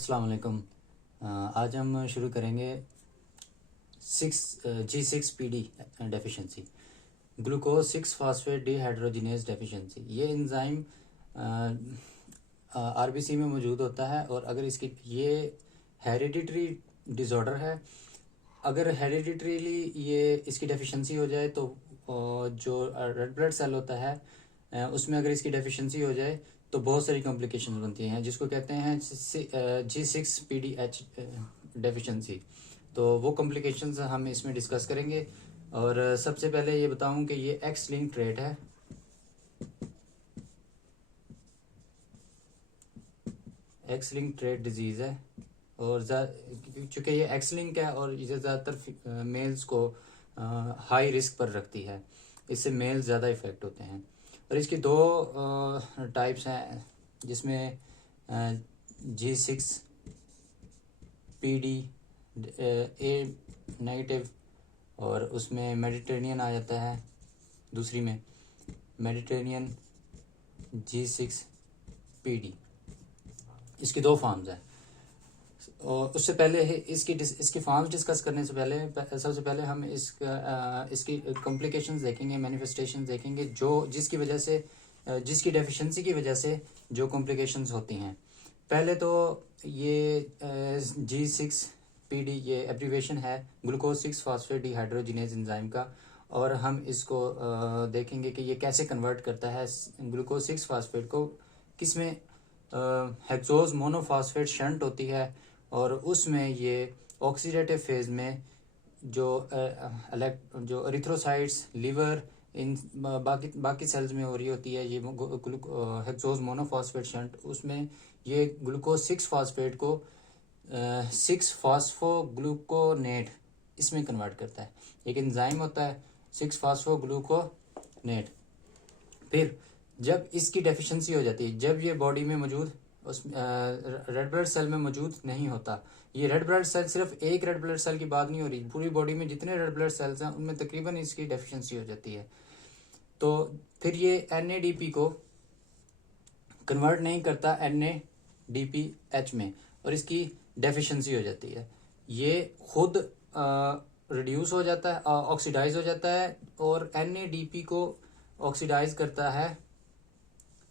अस्सलाम वालेकुम। आज हम शुरू करेंगे G6PD deficiency, glucose 6 phosphate dehydrogenase deficiency. ये एंजाइम आरबीसी में मौजूद होता है और अगर इसकी ये हेरिडिटरी डिसऑर्डर है। अगर हेरिडिटरीली ये इसकी डेफिशिएंसी हो जाए तो जो रेड ब्लड सेल होता है उसमें अगर इसकी डेफिशिएंसी हो जाए तो बहुत सारी कॉम्प्लिकेशंस बनती हैं, जिसको कहते हैं G6PDH डेफिशिएंसी। तो वो कॉम्प्लिकेशंस हम इसमें डिस्कस करेंगे। और सबसे पहले ये बताऊं कि ये एक्स लिंक ट्रेट है। एक्स लिंक ट्रेट डिजीज़ है और चूँकि ये एक्स लिंक है और ये ज़्यादातर मेल्स को हाई रिस्क पर रखती है, इससे मेल्स ज़्यादा इफ़ेक्ट होते हैं। और इसकी दो टाइप्स हैं, जिसमें G6PD ए नेगेटिव और उसमें मेडिटेरेनियन आ जाता है। दूसरी में मेडिटेरेनियन G6PD, इसकी दो फॉर्म्स हैं। और उससे पहले इसकी फॉर्म्स डिस्कस करने से पहले सबसे पहले हम इसकी कॉम्प्लिकेशंस देखेंगे, मैनिफेस्टेशंस देखेंगे, जिसकी वजह से जिसकी डेफिशिएंसी की वजह से जो कॉम्प्लिकेशंस होती हैं। पहले तो ये G6PD ये एब्रीवेशन है ग्लूकोज 6 फास्फेट डिहाइड्रोजिनेज एंजाइम का, और हम इसको देखेंगे कि ये कैसे कन्वर्ट करता है ग्लूकोज 6 फास्फेट को, किसमें हेक्सोज मोनोफॉस्फेट शंट होती है और उसमें ये ऑक्सीडेटिव फेज में जो एरिथ्रोसाइट्स लिवर इन बाकी सेल्स में हो रही होती है, ये हेक्सोज मोनोफॉस्फेट शंट, उसमें ये ग्लूकोज 6 फास्फेट को 6 फास्फोग्लूकोनेट इसमें कन्वर्ट करता है। एक एंजाइम होता है 6 फास्फोग्लूकोनेट। फिर जब इसकी डेफिशिएंसी हो जाती है, जब ये बॉडी में मौजूद उस रेड ब्लड सेल में मौजूद नहीं होता, ये रेड ब्लड सेल सिर्फ एक रेड ब्लड सेल की बात नहीं हो रही, पूरी बॉडी में जितने रेड ब्लड सेल्स हैं उनमें तकरीबन इसकी डेफिशिएंसी हो जाती है। तो फिर ये NADP को कन्वर्ट नहीं करता NADPH में और इसकी डेफिशिएंसी हो जाती है। ये खुद रिड्यूस हो जाता है, ऑक्सीडाइज हो जाता है, और NADP को ऑक्सीडाइज करता है,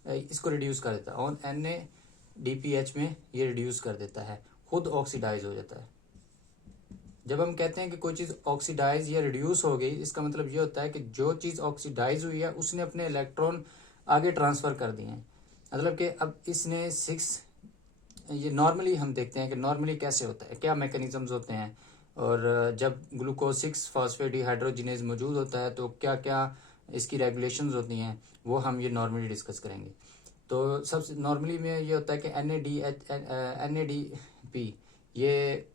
इसको रिड्यूस कर देता है, और NADPH में ये रिड्यूस कर देता है, खुद ऑक्सीडाइज हो जाता है। जब हम कहते हैं कि कोई चीज़ ऑक्सीडाइज या रिड्यूस हो गई, इसका मतलब ये होता है कि जो चीज़ ऑक्सीडाइज हुई है उसने अपने इलेक्ट्रॉन आगे ट्रांसफ़र कर दिए हैं। मतलब कि अब इसने 6, ये नॉर्मली हम देखते हैं कि नॉर्मली कैसे होता है, क्या मैकेनिज्म्स होते हैं, और जब ग्लूकोज 6 फास्फेट डिहाइड्रोजिनेज मौजूद होता है तो क्या क्या इसकी रेगुलेशंस होती हैं, वो हम ये नॉर्मली डिस्कस करेंगे। तो सबसे नॉर्मली में ये होता है कि NADP ये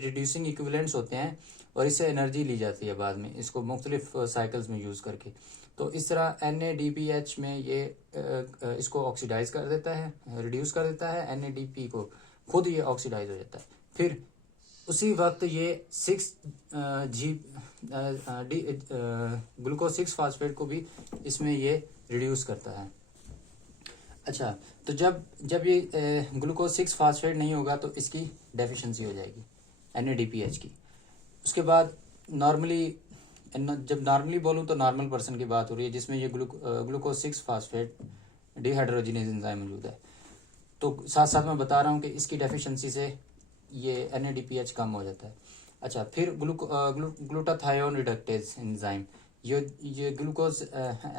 रिड्यूसिंग इक्विवेलेंट्स होते हैं और इससे एनर्जी ली जाती है बाद में, इसको मुख्तलिफ साइकिल्स में यूज़ करके। तो इस तरह NADPH में ये इसको ऑक्सीडाइज कर देता है, रिड्यूस कर देता है, NADP को खुद ये ऑक्सीडाइज हो जाता है। फिर उसी वक्त ये ग्लूकोज 6 फास्फेट को भी इसमें ये रिड्यूस करता है। अच्छा, तो जब ये ग्लूकोज 6 फास्फेट नहीं होगा तो इसकी डेफिशिएंसी हो जाएगी NADPH की। उसके बाद जब नॉर्मली बोलूँ तो नॉर्मल पर्सन की बात हो रही है, जिसमें ये ग्लूकोज 6 फास्फेट डिहाइड्रोजिनेज एंजाइम मौजूद है। तो साथ साथ मैं बता रहा हूँ कि इसकी डेफिशिएंसी से ये NADPH कम हो जाता है। अच्छा, फिर ग्लूटाथायोन रिडक्टेज एंजाइम ये ग्लूकोज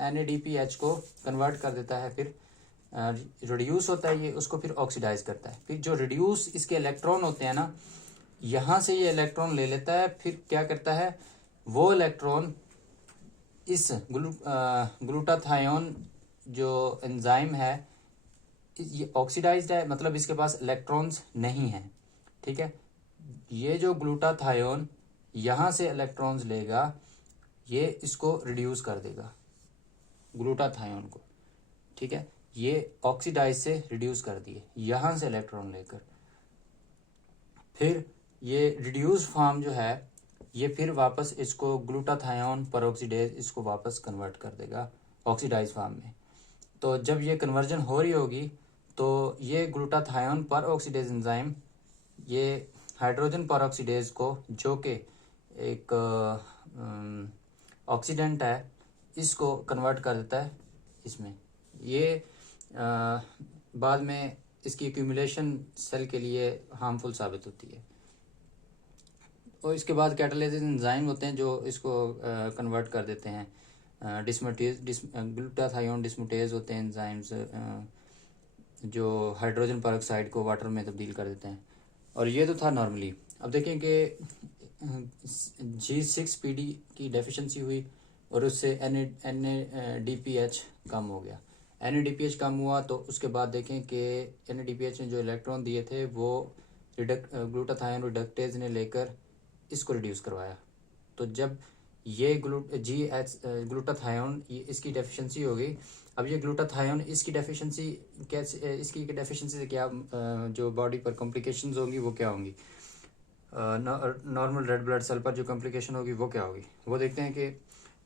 NADPH को कन्वर्ट कर देता है, फिर रिड्यूस होता है ये, उसको फिर ऑक्सीडाइज करता है। फिर जो रिड्यूस इसके इलेक्ट्रॉन होते हैं ना, यहाँ से ये इलेक्ट्रॉन ले लेता है, फिर क्या करता है, वो इलेक्ट्रॉन इस ग्लूटाथायोन जो एंजाइम है ये ऑक्सीडाइज्ड है, मतलब इसके पास इलेक्ट्रॉन्स नहीं हैं, ठीक है। ये जो ग्लूटाथायोन यहाँ से इलेक्ट्रॉन्स लेगा, ये इसको रिड्यूस कर देगा ग्लूटाथायोन को, ठीक है। ये ऑक्सीडाइज से रिड्यूस कर दिए यहाँ से इलेक्ट्रॉन लेकर। फिर ये रिड्यूस फॉर्म जो है ये फिर वापस इसको ग्लूटाथायोन परऑक्सीडेज इसको वापस कन्वर्ट कर देगा ऑक्सीडाइज फॉर्म में। तो जब ये कन्वर्जन हो रही होगी तो ये ग्लूटाथायोन पर ऑक्सीडेज एंजाइम ये हाइड्रोजन पर ऑक्सीडेज को, जो कि एक ऑक्सीडेंट है, इसको कन्वर्ट कर देता है इसमें। ये बाद में इसकी एक्यूमुलेशन सेल के लिए हार्मफुल साबित होती है। और इसके बाद कैटालिसिस एंजाइम होते हैं जो इसको कन्वर्ट कर देते हैं। ग्लूटाथायोन डिस्मुटेज होते हैं एंजाइम्स जो हाइड्रोजन पेरोक्साइड को वाटर में तब्दील कर देते हैं। और ये तो था नॉर्मली। अब देखें कि G6PD की डेफिशिएंसी हुई और उससे NADPH कम हो गया। NADPH कम हुआ तो उसके बाद देखें कि NADPH ने जो इलेक्ट्रॉन दिए थे वो ग्लूटाथायोन रिडक्टेज ने लेकर इसको रिड्यूस करवाया। तो जब ये ग्लूटाथायोन इसकी डेफिशिएंसी हो गई। अब ये ग्लूटाथायोन इसकी डेफिशिएंसी कैसे, इसकी डेफिशिएंसी से क्या जो बॉडी पर कॉम्प्लिकेशंस होंगी वो क्या होंगी, नॉर्मल रेड ब्लड सेल पर जो कॉम्प्लिकेशन होगी वो क्या होगी, वो देखते हैं कि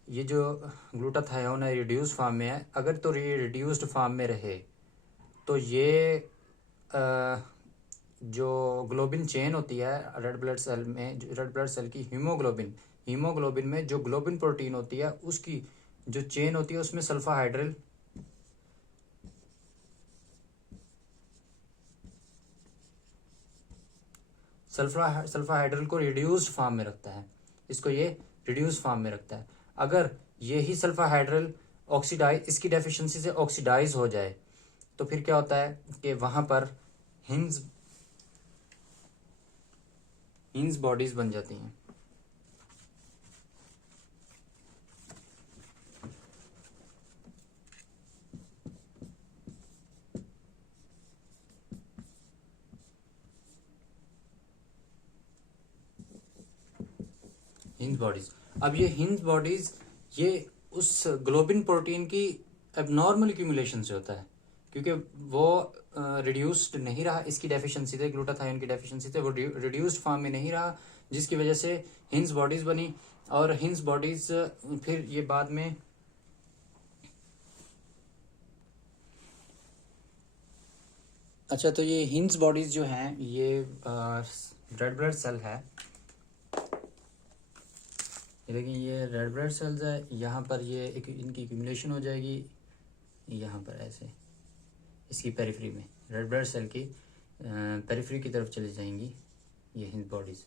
ये जो ग्लूटाथायोन है रिड्यूस फॉर्म में है। अगर तो ये रिड्यूस्ड फॉर्म में रहे तो ये जो ग्लोबिन चेन होती है रेड ब्लड सेल में, रेड ब्लड सेल की हीमोग्लोबिन में जो ग्लोबिन प्रोटीन होती है उसकी जो चेन होती है उसमें सल्फाहाइड्रल को रिड्यूस्ड फॉर्म में रखता है। इसको ये रिड्यूस फॉर्म में रखता है। अगर यही सल्फाहाइड्रल इसकी डेफिशिएंसी से ऑक्सीडाइज हो जाए तो फिर क्या होता है कि वहां पर हिंज बॉडीज बन जाती हैं। हिंज बॉडीज, अब ये हिंज बॉडीज ये उस ग्लोबिन प्रोटीन की एबनॉर्मल एक्यूमुलेशन से होता है, क्योंकि वो रिड्यूस्ड नहीं रहा इसकी डेफिशिएंसी से, ग्लूटाथायोन की डेफिशिएंसी से वो रिड्यूस्ड फॉर्म में नहीं रहा, जिसकी वजह से हिंज बॉडीज बनी। और हिंज बॉडीज फिर ये बाद में अच्छा, तो ये हिंज बॉडीज जो हैं ये रेड ब्लड सेल है। लेकिन ये रेड ब्लड सेल्स है, यहाँ पर ये इनकी एक्यूमुलेशन हो जाएगी यहाँ पर ऐसे इसकी पेरिफेरी में, रेड ब्लड सेल की पेरिफेरी की तरफ चली जाएंगी ये हिंज बॉडीज।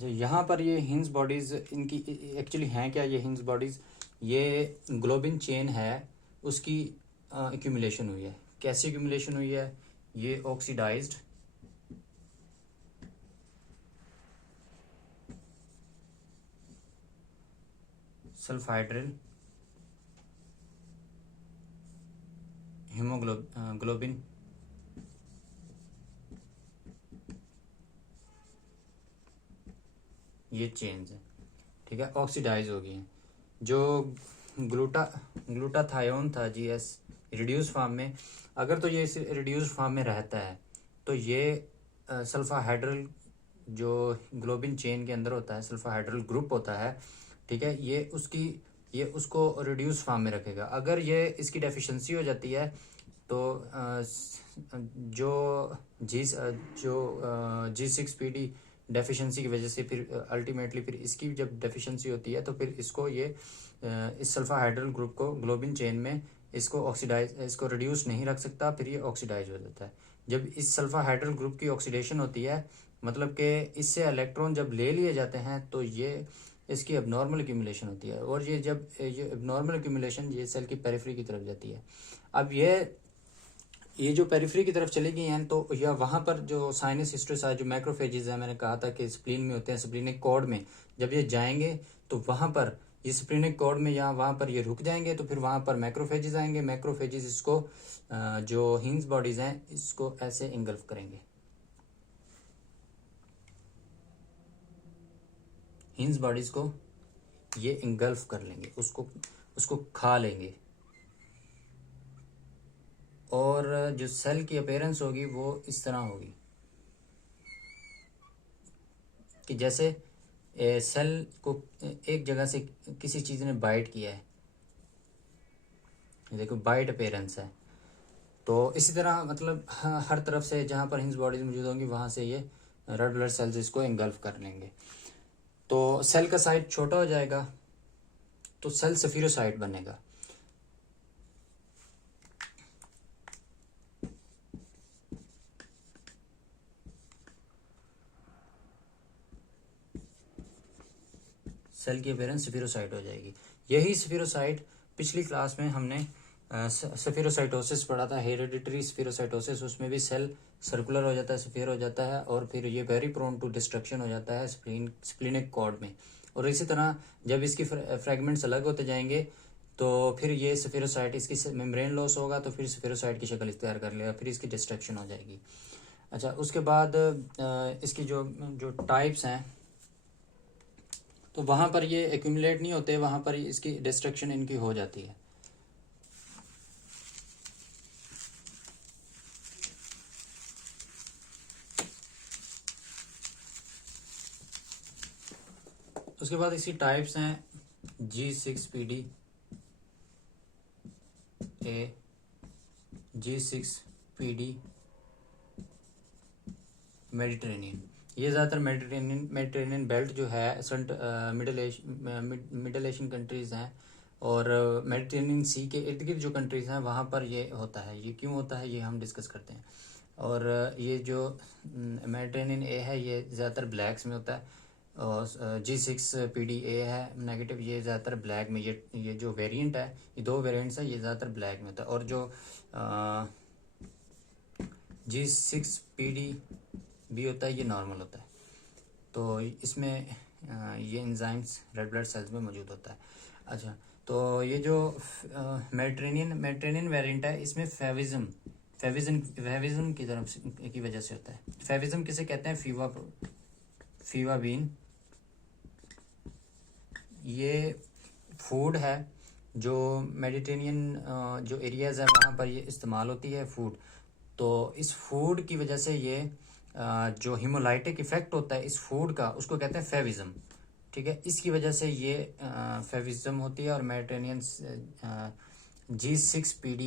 जो यहाँ पर ये हिंज बॉडीज इनकी एक्चुअली हैं क्या, ये हिंज बॉडीज ये ग्लोबिन चेन है उसकी एक्यूमुलेशन हुई है। कैसी एक्यूमुलेशन हुई है, ये ऑक्सीडाइज्ड सल्फाइड्रिल हीमोग्लोबिन ये चेन्स है, ठीक है, ऑक्सीडाइज हो गई हैं। जो ग्लूटाथायोन था GS रिड्यूस फॉर्म में, अगर तो ये रिड्यूस फॉर्म में रहता है तो ये सल्फाहाइड्रल जो ग्लोबिन चेन के अंदर होता है, सल्फाहाइड्रल ग्रुप होता है, ठीक है, ये उसको रिड्यूस फॉर्म में रखेगा। अगर ये इसकी डेफिशिएंसी हो जाती है तो जो G6PD डेफिशिएंसी की वजह से फिर अल्टीमेटली फिर इसकी जब डेफिशिएंसी होती है तो फिर इसको ये इस सल्फाहाइड्रल ग्रुप को ग्लोबिन चेन में इसको रिड्यूस नहीं रख सकता, फिर ये ऑक्सीडाइज हो जाता है। जब इस सल्फाहाइड्रल ग्रुप की ऑक्सीडेशन होती है, मतलब कि इससे इलेक्ट्रॉन जब ले लिए जाते हैं तो ये इसकी एबनॉर्मल एक्यूमुलेशन होती है। और ये जब ये एबनॉर्मल एक्यूमुलेशन ये सेल की पेरिफेरी की तरफ जाती है। अब ये जो पेरिफेरी की तरफ चली गई हैं तो या वहाँ पर जो साइनस हिस्टोसाइट जो मैक्रोफेजेस है, मैंने कहा था कि स्प्लीन में होते हैं, स्प्लीनिक कॉर्ड में जब ये जाएंगे तो वहाँ पर ये स्प्लीनिक कॉर्ड में या वहाँ पर ये रुक जाएंगे तो फिर वहाँ पर मैक्रोफेजेस आएंगे। मैक्रोफेजेस इसको जो हिंज बॉडीज हैं इसको ऐसे इंगल्फ करेंगे, हिंज बॉडीज को ये इंगल्फ कर लेंगे, उसको खा लेंगे। और जो सेल की अपीयरेंस होगी वो इस तरह होगी कि जैसे सेल को एक जगह से किसी चीज़ ने बाइट किया है, ये देखो वाइट अपेयरेंस है। तो इसी तरह मतलब हर तरफ से जहाँ पर हिंज बॉडीज मौजूद होंगी वहाँ से ये रेड ब्लड सेल्स इसको इंगल्फ कर लेंगे। तो सेल का साइज छोटा हो जाएगा तो सेल सफीरोसाइट बनेगा। सेल की अपीयरेंस सफीरोसाइट हो जाएगी। यही सफीरोसाइट पिछली क्लास में हमने सफीरोसाइटोसिस पढ़ा था, हेरिडिटरी सफीरोसाइटोसिस। उसमें भी सेल सर्कुलर हो जाता है, सफेयर हो जाता है और फिर ये वेरी प्रोन टू डिस्ट्रक्शन हो जाता है स्प्लीनिक कॉर्ड में। और इसी तरह जब इसकी फ्रेगमेंट्स अलग होते जाएंगे तो फिर ये सफीरोसाइट, इसकी मेम्ब्रेन लॉस होगा तो फिर सफीरोसाइट की शक्ल इख्तियार कर लेगा, फिर इसकी डिस्ट्रक्शन हो जाएगी। अच्छा, उसके बाद इसकी जो जो टाइप्स हैं तो वहाँ पर ये एक्यूमुलेट नहीं होते, वहाँ पर इसकी डिस्ट्रक्शन इनकी हो जाती है। उसके बाद इसकी टाइप्स हैं G6PD ए, G6PD मेडिटेरेनियन। ये ज़्यादातर मेडिटेरेनियन बेल्ट जो है मिडल एशियन कंट्रीज़ हैं और मेडिटेरेनियन सी के इर्द गिर्द जो कंट्रीज़ हैं वहाँ पर ये होता है। ये क्यों होता है ये हम डिस्कस करते हैं। और ये जो मेडिटेरेनियन ए है ये ज़्यादातर ब्लैक्स में होता है और G6PD ए है नेगेटिव, ये ज़्यादातर ब्लैक में। ये जो वेरिएंट है, ये दो वेरिएंट्स हैं, ये ज़्यादातर ब्लैक में होता है। और जो G6PD भी होता है ये नॉर्मल होता है। तो इसमें ये एंजाइम्स रेड ब्लड सेल्स में मौजूद होता है। अच्छा, तो ये जो मेडिटेरेनियन वेरिएंट है इसमें फेविज्म की तरफ की वजह से होता है। फेविज्म किसे कहते हैं? Fever been. ये फूड है जो मेडिटेरेनियन जो एरियाज़ है वहाँ पर ये इस्तेमाल होती है फूड। तो इस फूड की वजह से ये जो हीमोलाइटिक इफेक्ट होता है इस फूड का, उसको कहते हैं फेविज्म। ठीक है, इसकी वजह से ये फेविज्म होती है। और मेडिटेरेनियन G6PD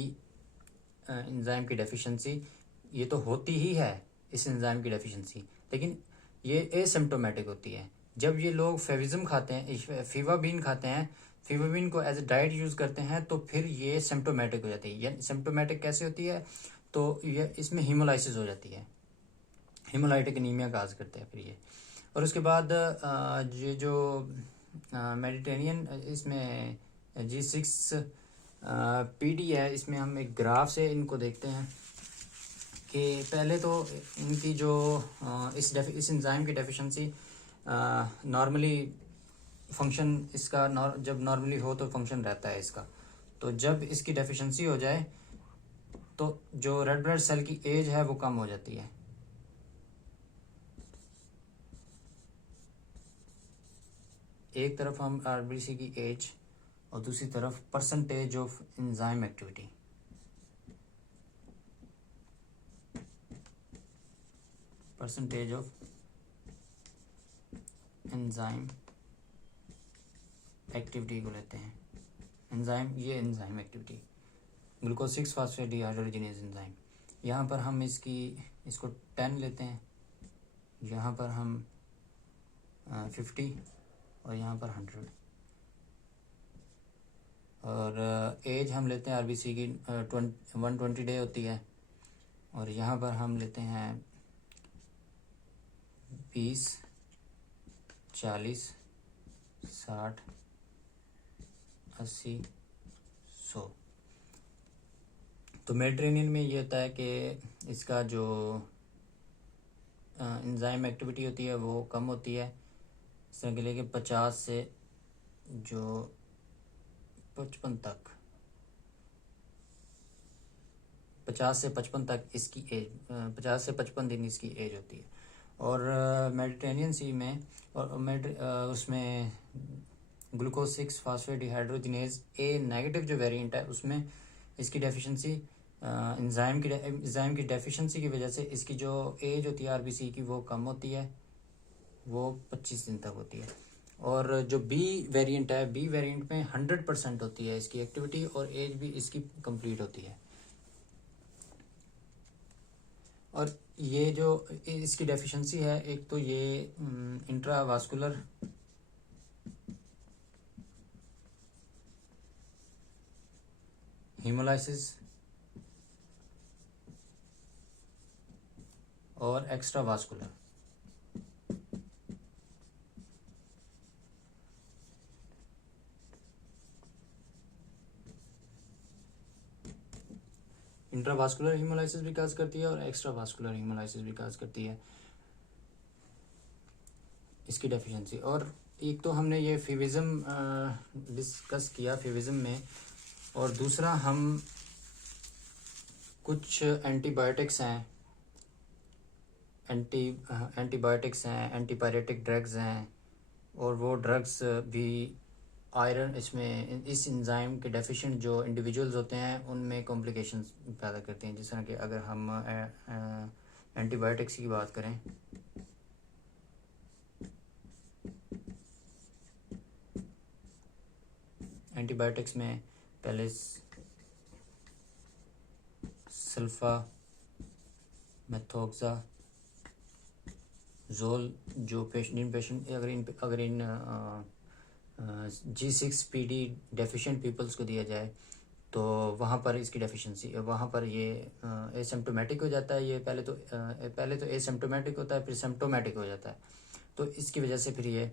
एंजाइम की डेफिशिएंसी ये तो होती ही है, इस एंजाइम की डेफिशिएंसी, लेकिन ये एसिम्प्टोमेटिक होती है। जब ये लोग फेविज्म खाते हैं, फीवाबीन खाते हैं, फीवाबीन को एज ए डाइट यूज़ करते हैं तो फिर ये सिम्प्टोमेटिक हो जाती है। ये सिम्प्टोमेटिक कैसे होती है? तो ये इसमें हीमोलाइसिस हो जाती है, हीमोलाइटिक एनीमिया काज करते हैं फिर ये। और उसके बाद ये जो मेडिटेरेनियन इसमें G6PD है, इसमें हम एक ग्राफ से इनको देखते हैं कि पहले तो इनकी जो इस एंजाइम की डेफिशिएंसी नॉर्मली फंक्शन इसका जब नॉर्मली हो तो फंक्शन रहता है इसका। तो जब इसकी डेफिशिएंसी हो जाए तो जो रेड ब्लड सेल की एज है वो कम हो जाती है। एक तरफ हम आरबीसी की एज और दूसरी तरफ percentage of enzyme activity. Percentage of enzyme activity को लेते हैं एंजाइम, ये enzyme activity glucose 6 phosphate dehydrogenase enzyme. यहाँ पर हम इसको 10 लेते हैं, यहाँ पर हम 50 और यहाँ पर 100। और एज हम लेते हैं आरबीसी की 120 डे होती है। और यहाँ पर हम लेते हैं 20, 40, 60, 80, 100। तो मेडिटेरेनियन में ये होता है कि इसका जो एंजाइम एक्टिविटी होती है वो कम होती है। इस तरह के लिए कि 50 से जो 55 तक, 50 से 55 तक इसकी एज, 50 से 55 दिन इसकी एज होती है। और मेडिटेरेनियन सी में और उसमें ग्लूकोज 6 फास्फेट डिहाइड्रोजिनेज ए नेगेटिव जो वेरिएंट है उसमें इसकी डेफिशिएंसी एंजाइम की डेफिशिएंसी की वजह से इसकी जो एज होती है आरबीसी की वो कम होती है, वो 25 दिन तक होती है। और जो बी वेरिएंट है, बी वेरिएंट में 100% होती है इसकी एक्टिविटी और एज भी इसकी कंप्लीट होती है। और ये जो इसकी डेफिशिएंसी है, एक तो ये इंट्रावास्कुलर हीमोलाइसिस और एक्स्ट्रावास्कुलर। इंट्रावास्कुलर हीमोलाइसिस भी काज करती है और एक्स्ट्रावास्कुलर हीमोलाइसिस भी काज करती है इसकी डेफिशिएंसी। और एक तो हमने ये फीविज्म डिस्कस किया फीविज्म में, और दूसरा हम कुछ एंटीबायोटिक्स हैं, एंटीबायोटिक्स हैं, एंटीपायरेटिक ड्रग्स हैं, और वो ड्रग्स भी आयरन इसमें इस एंजाइम के डेफिशिएंट जो इंडिविजुअल्स होते हैं उनमें कॉम्प्लिकेशंस पैदा करते हैं। जिस तरह कि अगर हम एंटीबायोटिक्स की बात करें, एंटीबायोटिक्स में पहले सल्फा मेथोक्सा जोल, जो पेशेंट अगर इन G6PD डेफिशिएंट पीपल्स को दिया जाए तो वहाँ पर इसकी डेफिशिएंसी, वहाँ पर ये एसिम्प्टोमेटिक हो जाता है। ये पहले तो एसिम्प्टोमेटिक होता है, फिर सिम्प्टोमेटिक हो जाता है। तो इसकी वजह से फिर ये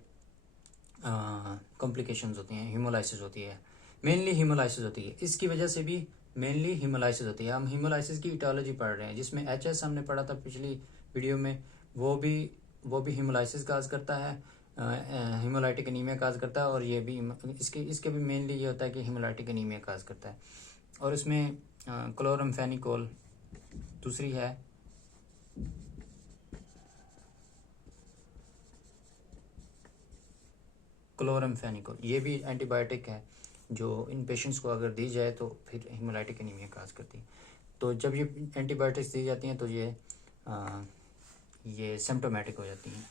कॉम्प्लिकेशंस होती हैं, हीमोलाइसिस होती है, मेनली हीमोलाइसिस होती है। इसकी वजह से भी मेनली हीमोलाइसिस होती है। हम हीमोलाइसिस की इटियोलॉजी पढ़ रहे हैं, जिसमें HS हमने पढ़ा था पिछली वीडियो में, वो भी हीमोलाइसिस काज करता है, हीमोलाइटिक एनीमिया काज करता है, और ये भी इसके भी मेनली ये होता है कि हीमोलाइटिक एनीमिया काज करता है। और इसमें क्लोरम्फेनिकोल दूसरी है, क्लोरम्फेनिकोल, ये भी एंटीबायोटिक है जो इन पेशेंट्स को अगर दी जाए तो फिर हीमोलाइटिक एनीमिया काज करती है। तो जब ये एंटीबायोटिक्स दी जाती हैं तो ये सिम्प्टोमेटिक हो जाती हैं।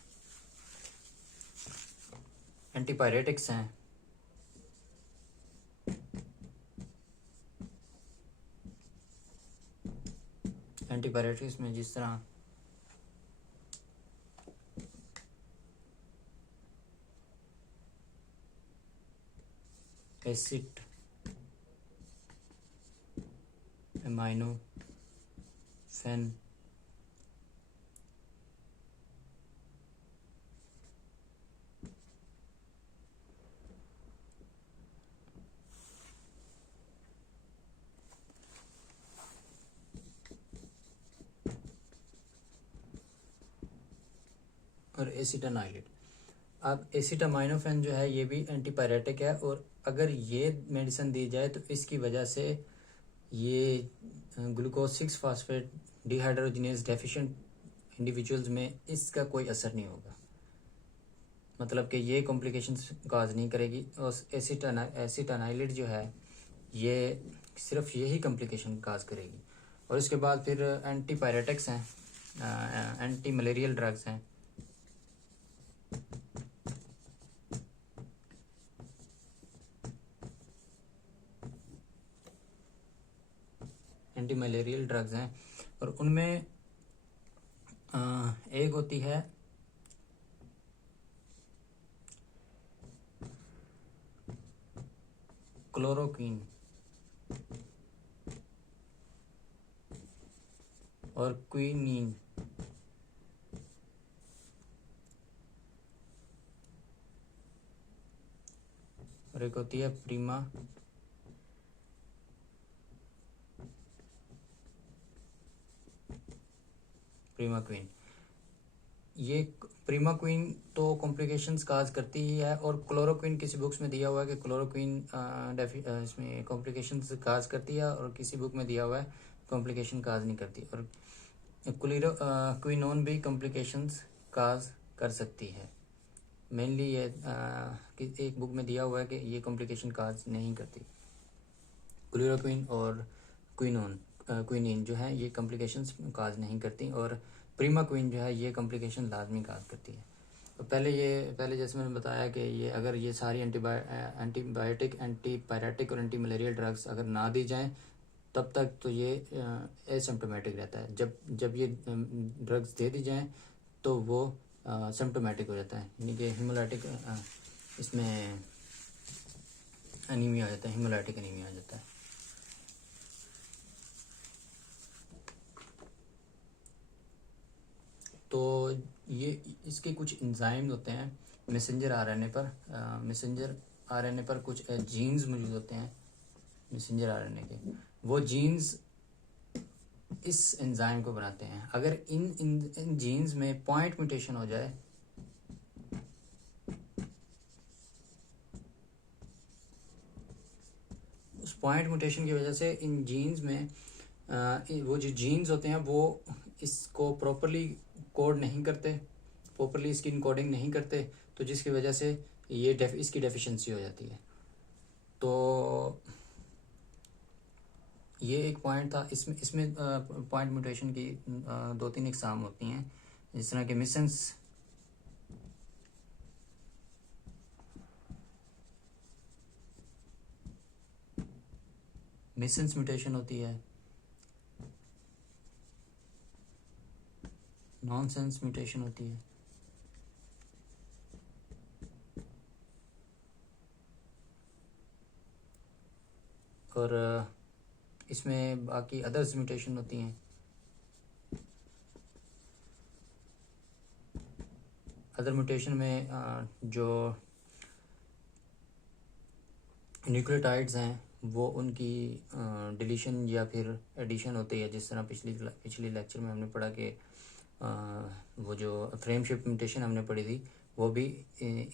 एंटीपायरेटिक्स हैं, एंटीपायरेटिक्स में जिस तरह एसिड एमाइनोफेन, और एसिटानाइलिड। अब एसिटामाइनोफेन जो है ये भी एंटीपायरेटिक है, और अगर ये मेडिसिन दी जाए तो इसकी वजह से ये glucose 6 phosphate dehydrogenase deficient individuals में इसका कोई असर नहीं होगा, मतलब कि ये कॉम्प्लिकेशंस काज नहीं करेगी। और एसिटानाइलिड जो है ये सिर्फ यही कॉम्प्लिकेशन काज करेगी। और इसके बाद फिर एंटीपायरेटिक्स हैं, एंटी मलेरियल ड्रग्स हैं, एंटी मलेरियल ड्रग्स हैं, और उनमें एक होती है क्लोरोक्वीन और क्विनीन, और एक होती है प्रीमाक्वीन। ये प्रीमाक्वीन तो कॉम्प्लिकेशंस काज करती ही है, और क्लोरोक्वीन किसी बुक्स में दिया हुआ है कि क्लोरोक्वीन इसमें कॉम्प्लिकेशंस काज करती है, और किसी बुक में दिया हुआ है कॉम्प्लिकेशन काज नहीं करती। और क्विनोन भी कॉम्प्लिकेशंस काज कर सकती है। मेनली ये एक बुक में दिया हुआ है कि ये कॉम्प्लिकेशन काज नहीं करती। क्लोरोक्वीन और क्विनीन जो है ये कॉम्प्लिकेशंस काज नहीं करती, और प्रीमाक्वीन जो है ये कॉम्प्लिकेशन लाजमी काज करती है। पहले जैसे मैंने बताया कि ये अगर ये सारी एंटीबायोटिक, एंटीपायरेटिक और एंटी मलेरियल ड्रग्स अगर ना दी जाएं तब तक तो ये एसिम्प्टोमेटिक रहता है। जब ये ड्रग्स दे दी जाएं तो वो सिम्प्टोमेटिक हो जाता है, यानी कि हीमोलाइटिक इसमें एनीमिया हो जाता है, हीमोलाइटिक एनीमिया हो जाता है। तो ये इसके कुछ एंजाइम होते हैं मैसेंजर आरएनए पर। मैसेंजर आरएनए पर कुछ जीन्स मौजूद होते हैं मैसेंजर आरएनए के। वो जीन्स इस एंजाइम को बनाते हैं। अगर इन जीन्स में पॉइंट म्यूटेशन हो जाए, उस पॉइंट म्यूटेशन की वजह से इन जीन्स में वो जो जीन्स होते हैं वो इसको प्रॉपरली कोड नहीं करते, प्रॉपरली इसकी इनकोडिंग नहीं करते, तो जिसकी वजह से ये इसकी डेफिशिएंसी हो जाती है। तो ये एक पॉइंट था। इसमें पॉइंट म्यूटेशन की 2-3 इकसाम होती हैं, जिस तरह के मिसेंस म्यूटेशन होती है, नॉनसेंस म्यूटेशन होती है, और इसमें बाकी अदर्स म्यूटेशन होती हैं। अदर म्यूटेशन में जो न्यूक्लियोटाइड्स हैं वो उनकी डिलीशन या फिर एडिशन होती है। जिस तरह पिछली लेक्चर में हमने पढ़ा कि वो जो फ्रेम शिफ्ट म्यूटेशन हमने पढ़ी थी वो भी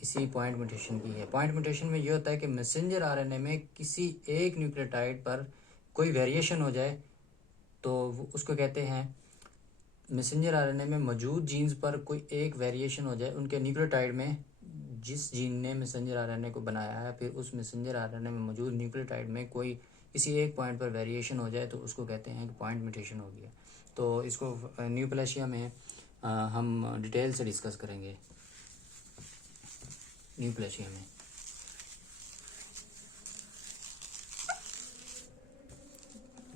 इसी पॉइंट म्यूटेशन की है। पॉइंट म्यूटेशन में ये होता है कि मैसेंजर आरएनए में किसी एक न्यूक्लियोटाइड पर कोई वेरिएशन हो जाए तो उसको कहते हैं, मैसेंजर आरएनए में मौजूद जीन्स पर कोई एक वेरिएशन हो जाए उनके न्यूक्लियोटाइड में, जिस जीन ने मैसेंजर आरएनए को बनाया है, फिर उस मैसेंजर आरएनए में मौजूद न्यूक्लियोटाइड में कोई किसी एक पॉइंट पर वेरिएशन हो जाए तो उसको कहते हैं कि पॉइंट म्यूटेशन हो गया। तो इसको न्यूप्लेशिया में हम डिटेल से डिस्कस करेंगे न्यूप्लेशिया में।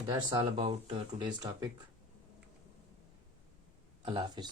That's all about today's topic. अल्लाह हाफिज़।